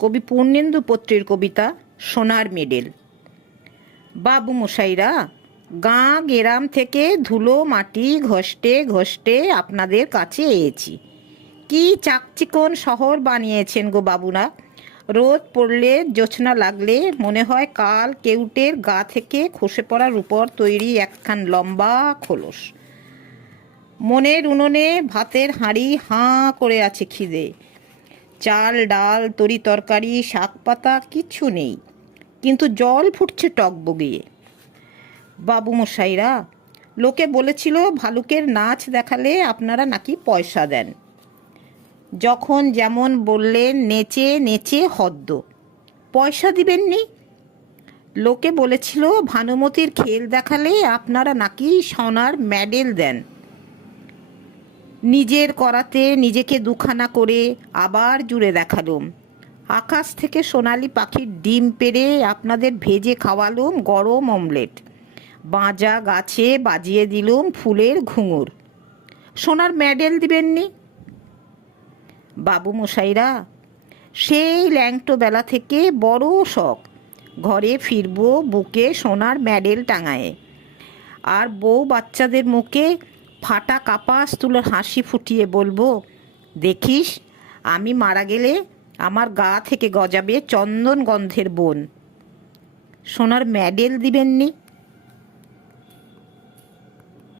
কবি পূর্ণেন্দু পত্রের কবিতা সোনার মেডেল। বাবু মশাইরা, গাঁ গেরাম থেকে ধুলো মাটি ঘষ্টে ঘষ্টে আপনাদের কাছে এসেছি। কি চাকচিকন শহর বানিয়েছেন গো বাবুরা। রোদ পড়লে জোছনা লাগলে মনে হয় কাল কেউটের গা থেকে খসে পড়া রূপর তৈরি একখান লম্বা খোলস। মনের উনুনে ভাতের হাঁড়ি হাঁ করে আছে খিদে। চাল ডাল তরি তরকারি শাক পাতা কিচ্ছু নেই, কিন্তু জল ফুটছে টক বগিয়ে। বাবু মশাইরা, লোকে বলেছিল ভালুকের নাচ দেখালে আপনারা নাকি পয়সা দেন। যখন যেমন বললেন নেচে নেচে হদ্দ, পয়সা দিবেননি। লোকে বলেছিল ভানুমতির খেল দেখালে আপনারা নাকি সোনার মেডেল দেন। নিজের করাতে নিজেকে দুখানা করে আবার জুড়ে দেখালুম। আকাশ থেকে সোনালি পাখির ডিম পেড়ে আপনাদের ভেজে খাওয়ালুম গরম অমলেট। বাঁজা গাছে বাজিয়ে দিলুম ফুলের ঘুঙুর। সোনার মেডেল দিবেননি। বাবু মশাইরা, সেই ল্যাংটো বেলা থেকে বড় শখ, ঘরে ফিরবো বুকে সোনার মেডেল টাঙায়ে, আর বউ বাচ্চাদের মুখে ফাটা কাপাস তুলে হাসি ফুটিয়ে বলবো, দেখিস আমি মারা গেলে আমার গা থেকে গজাবে চন্দন গন্ধের বন। সোনার মেডেল দিবেননি।